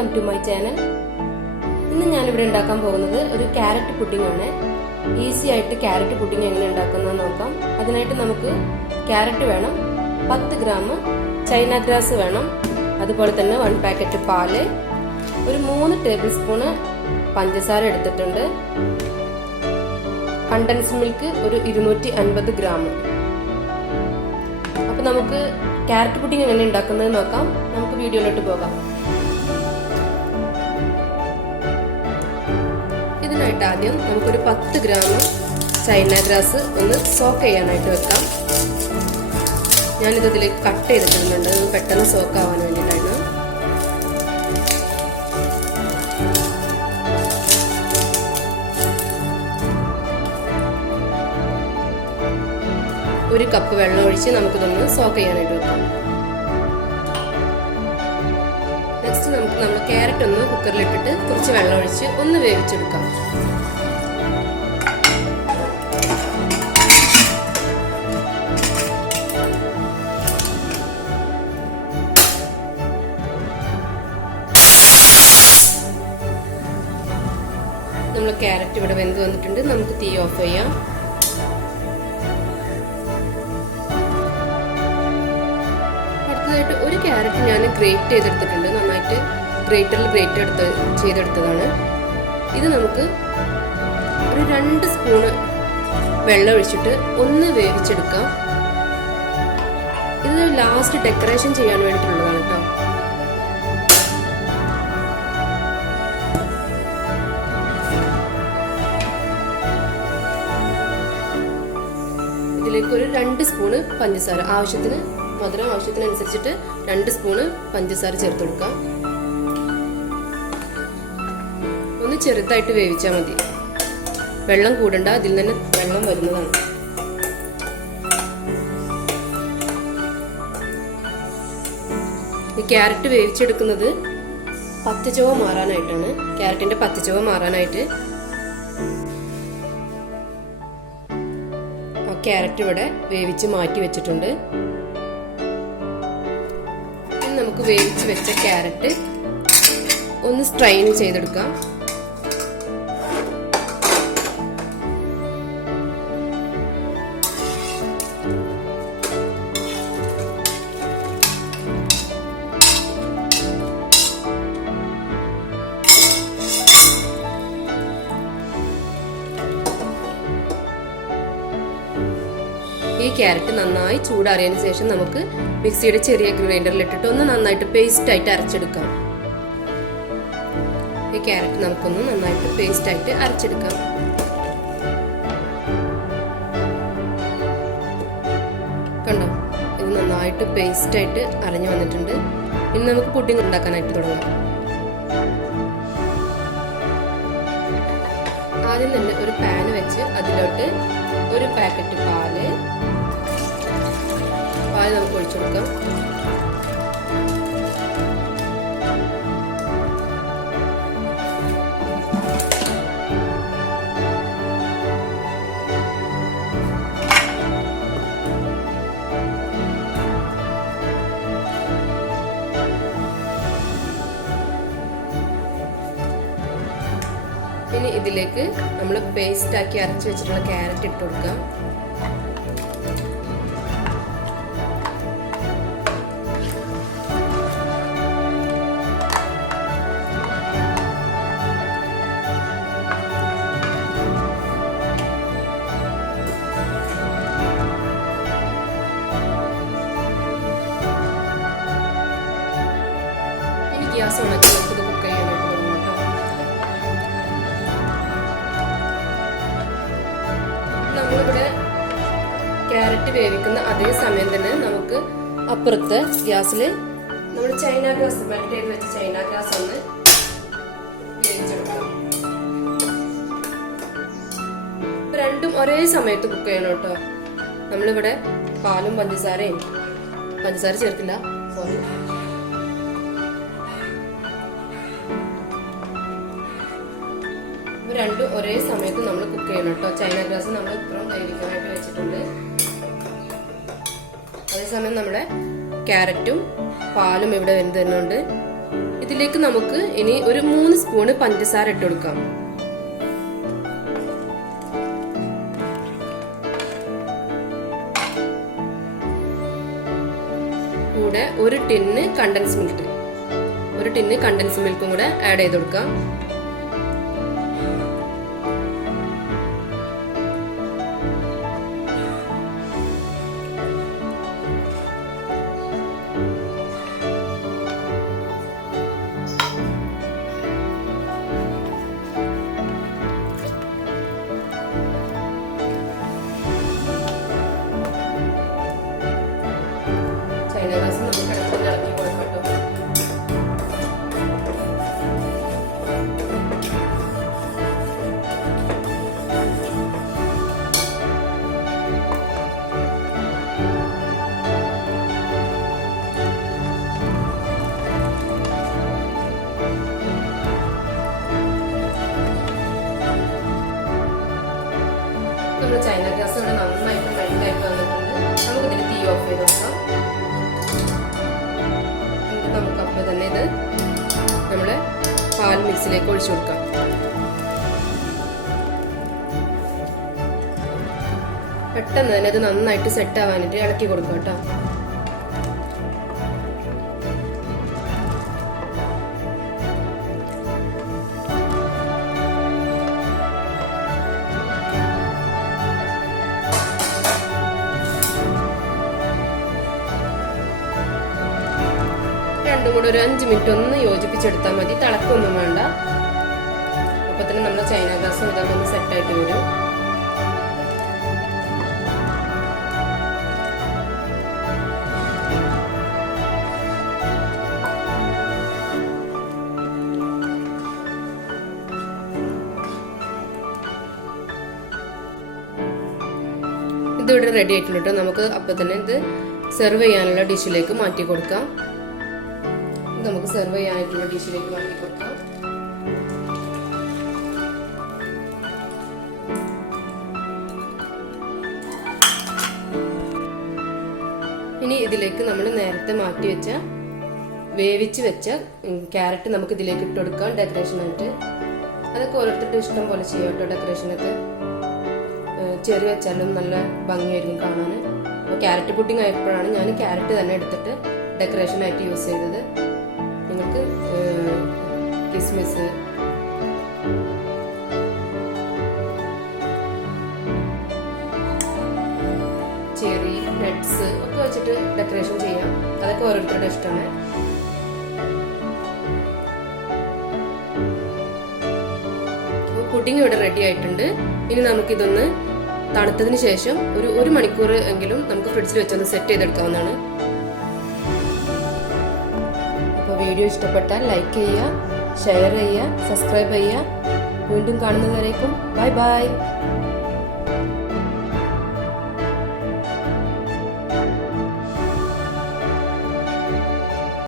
Welcome to my channel. ഇന്ന് ഞാനിവിടെ ഉണ്ടാക്കാൻ പോകുന്നത് ഒരു ക്യാരറ്റ് പുഡിംഗ് ആണ്. ഈസി ആയിട്ട് ക്യാരറ്റ് പുഡിംഗ് എങ്ങനെ ഉണ്ടാക്കുന്നത് നോക്കാം. അതിനായിട്ട് നമുക്ക് ക്യാരറ്റ് വേണം, 10 ഗ്രാം ചൈന ഗ്രാസ് വേണം, അതുപോലെ തന്നെ 1 പാക്കറ്റ് പാല്, ഒരു 3 ടേബിൾ സ്പൂണ് പഞ്ചസാര എടുത്തിട്ടുണ്ട്, കണ്ടൻസ് മിൽക്ക് ഒരു 250 ഗ്രാം. അപ്പോൾ നമുക്ക് ക്യാരറ്റ് പുഡിംഗ് എങ്ങനെ ഉണ്ടാക്കുന്നത് നോക്കാം. നമുക്ക് വീഡിയോയിലോട്ട് പോകാം. ഇതിനായിട്ട് ആദ്യം നമുക്കൊരു 10 ഗ്രാം ചൈന ഗ്രാസ് ഒന്ന് സോക്ക് ചെയ്യാനായിട്ട് വെക്കാം. ഞാനിത് ഇതിലേക്ക് കട്ട് ചെയ്തിട്ടുണ്ട്, പെട്ടെന്ന് സോക്ക് ആവാൻ വേണ്ടിയിട്ടാണ്. ഒരു കപ്പ് വെള്ളം ഒഴിച്ച് നമുക്കിതൊന്ന് സോക്ക് ചെയ്യാനായിട്ട് വെക്കാം. നെക്സ്റ്റ് നമ്മൾ ക്യാരറ്റ് ഒന്ന് കുക്കറിലിട്ടിട്ട് കുറച്ച് വെള്ളം ഒഴിച്ച് ഒന്ന് വേവിച്ചെടുക്കാം. നമ്മൾ ക്യാരറ്റ് ഇവിടെ വെന്ത് വന്നിട്ടുണ്ട്. നമുക്ക് തീ ഓഫ് ചെയ്യാം. ഒരു ക്യാരറ്റ് ഞാൻ ഗ്രേറ്റ് ചെയ്തെടുത്തിട്ടുണ്ട്, നന്നായിട്ട് ഗ്രേറ്ററിൽ ചെയ്തെടുത്തതാണ്. ഇത് നമുക്ക് ഒരു 2 സ്പൂണ് വെള്ളം ഒഴിച്ചിട്ട് ഒന്ന് വേവിച്ചെടുക്കാം. ഇത് ലാസ്റ്റ് ഡെക്കറേഷൻ ചെയ്യാൻ വേണ്ടിയിട്ടുള്ളതാണ് കേട്ടോ. ഇതിലേക്ക് ഒരു 2 സ്പൂണ് പഞ്ചസാര, മധുരം ആവശ്യത്തിനനുസരിച്ചിട്ട് 2 സ്പൂണ് പഞ്ചസാര ചേർത്ത് കൊടുക്കാം. ഒന്ന് ചെറുതായിട്ട് വേവിച്ചാൽ മതി, വെള്ളം കൂടണ്ട, അതിൽ തന്നെ വെള്ളം വരുന്നതാണ്. ഈ ക്യാരറ്റ് വേവിച്ചെടുക്കുന്നത് പച്ചച്ചുവ മാറാനായിട്ടാണ്. ക്യാരറ്റിന്റെ പച്ചച്ചുവ മാറാനായിട്ട് ക്യാരറ്റ് ഇവിടെ വേവിച്ച് മാറ്റി വെച്ചിട്ടുണ്ട്. നമുക്ക് വേവിച്ച് വെച്ച ക്യാരറ്റ് ഒന്ന് സ്ട്രെയിൻ ചെയ്തെടുക്കാം. ഈ ക്യാരറ്റ് നന്നായി ചൂടാറിയതിനു ശേഷം നമുക്ക് മിക്സിയുടെ ചെറിയ ഗ്രൈൻഡറിൽ ഇട്ടിട്ട് ഒന്ന് നന്നായിട്ട് പേസ്റ്റ് ആയിട്ട് അരച്ചെടുക്കാം. ഈ ക്യാരറ്റ് നമുക്കൊന്ന് നന്നായിട്ട് പേസ്റ്റ് ആയിട്ട് അരച്ചെടുക്കാം. കണ്ടോ, ഇത് നന്നായിട്ട് പേസ്റ്റ് ആയിട്ട് അരഞ്ഞു വന്നിട്ടുണ്ട്. ഇനി നമുക്ക് പുഡിംഗ് ഉണ്ടാക്കാനായിട്ട് തുടങ്ങാം. ആദ്യം തന്നെ ഒരു പാൻ വെച്ച് അതിലോട്ട് 1 പാക്കറ്റ് പാല് നമുക്ക് ഒഴിച്ചു കൊടുക്കാം. ഇനി ഇതിലേക്ക് നമ്മൾ പേസ്റ്റ് ആക്കി അരച്ചു വെച്ചിട്ടുള്ള ക്യാരറ്റ് ഇട്ട് കൊടുക്കാം. ഗ്യാസ് ഉണക്കി നമുക്ക് കുക്ക് ചെയ്യാനായിട്ട് തുടങ്ങാം കേട്ടോ. നമ്മളിവിടെ ക്യാരറ്റ് വേവിക്കുന്ന അതേ സമയം തന്നെ നമുക്ക് അപ്പുറത്ത് ഗ്യാസിൽ നമ്മൾ ചൈന ഗ്രാസ് മെൽറ്റ് ചെയ്ത് വെച്ച ചൈന ഗ്രാസ് ഒന്ന് വേവിച്ചെടുക്കണം. രണ്ടും ഒരേ സമയത്ത് കുക്ക് ചെയ്യണം കേട്ടോ. നമ്മളിവിടെ പാലും പഞ്ചസാര ചേർക്കില്ല, സോറി. രണ്ടും ഒരേ സമയത്ത് നമ്മൾ കുക്ക് ചെയ്യണം കേട്ടോ. ചൈന ഗ്രാസ് നമ്മൾ ഇത്രയും വേവിക്കാനായിട്ട് വെച്ചിട്ടുണ്ട്. അതേസമയം നമ്മുടെ ക്യാരറ്റും പാലും ഇവിടെ വെന്ത് തന്നുകൊണ്ട് ഇതിലേക്ക് നമുക്ക് ഇനി ഒരു 3 സ്പൂണ് പഞ്ചസാര ഇട്ട് കൊടുക്കാം. കൂടെ ഒരു ടിന്ന് കണ്ടൻസ് മിൽക്കും കൂടെ ആഡ് ചെയ്ത് കൊടുക്കാം. ചൈന ഗ്രാസ് ഇവിടെ നന്നായിട്ട് മെൽറ്റായിട്ട് വന്നിട്ടുണ്ട്. നമുക്ക് ഇതിന് തീ ഓഫ് ചെയ്ത് നോക്കാം. എന്നിട്ട് നമുക്ക് അപ്പോൾ തന്നെ ഇത് നമ്മുടെ പാൽ മിക്സിലേക്ക് ഒഴിച്ചു കൊടുക്കാം. പെട്ടെന്ന് തന്നെ ഇത് നന്നായിട്ട് സെറ്റ് ആവാനായിട്ട് ഇളക്കി കൊടുക്കാം കേട്ടോ. രണ്ടും കൂടെ ഒരു 5 മിനിറ്റ് ഒന്ന് യോജിപ്പിച്ചെടുത്താൽ മതി. തിളക്കൊന്നും വേണ്ട. അപ്പൊ തന്നെ നമ്മുടെ ചൈന ഗ്രാസും ഇതൊക്കെ ഒന്ന് സെറ്റായിട്ട് വരും. ഇതിവിടെ റെഡി ആയിട്ടുണ്ട്. നമുക്ക് അപ്പൊ തന്നെ ഇത് സെർവ് ചെയ്യാനുള്ള ഡിഷിലേക്ക് മാറ്റി കൊടുക്കാം. നമുക്ക് സെർവ് ചെയ്യാനായിട്ടുള്ള ഡിഷിലേക്ക് മാറ്റി കൊടുക്കാം. ഇനി ഇതിലേക്ക് നമ്മൾ നേരത്തെ മാറ്റി വെച്ച വേവിച്ച് വെച്ച ക്യാരറ്റ് നമുക്ക് ഇതിലേക്ക് ഇട്ട് കൊടുക്കാം ഡെക്കറേഷനായിട്ട്. അതൊക്കെ ഓരോരുത്തരുടെ ഇഷ്ടം പോലെ ചെയ്യാം കേട്ടോ. ഡെക്കറേഷനൊക്കെ ചെറിയ വെച്ചാലും നല്ല ഭംഗിയായിരിക്കും കാണാൻ. അപ്പോൾ ക്യാരറ്റ് പുഡിംഗ് ആയപ്പോഴാണ് ഞാൻ ക്യാരറ്റ് തന്നെ എടുത്തിട്ട് ഡെക്കറേഷനായിട്ട് യൂസ് ചെയ്തത്. നിങ്ങൾക്ക് കിസ്മിസ്, ചെറി, നട്ട്സ് ഒക്കെ വെച്ചിട്ട് ഡെക്കറേഷൻ ചെയ്യാം. അതൊക്കെ ഓരോരുത്തരുടെ ഇഷ്ടമാണ്. പുഡിംഗ് ഇവിടെ റെഡി ആയിട്ടുണ്ട്. ഇനി നമുക്കിതൊന്ന് തണുത്തതിന് ശേഷം ഒരു മണിക്കൂർ എങ്കിലും നമുക്ക് ഫ്രിഡ്ജിൽ വെച്ചൊന്ന് സെറ്റ് ചെയ്തെടുക്കാവുന്നതാണ്. അപ്പോൾ വീഡിയോ ഇഷ്ടപ്പെട്ടാൽ ലൈക്ക് ചെയ്യുക, ഷെയർ ചെയ്യുക, സബ്സ്ക്രൈബ് ചെയ്യുക. വീണ്ടും കാണുന്നവരേക്കും ബൈ ബൈ.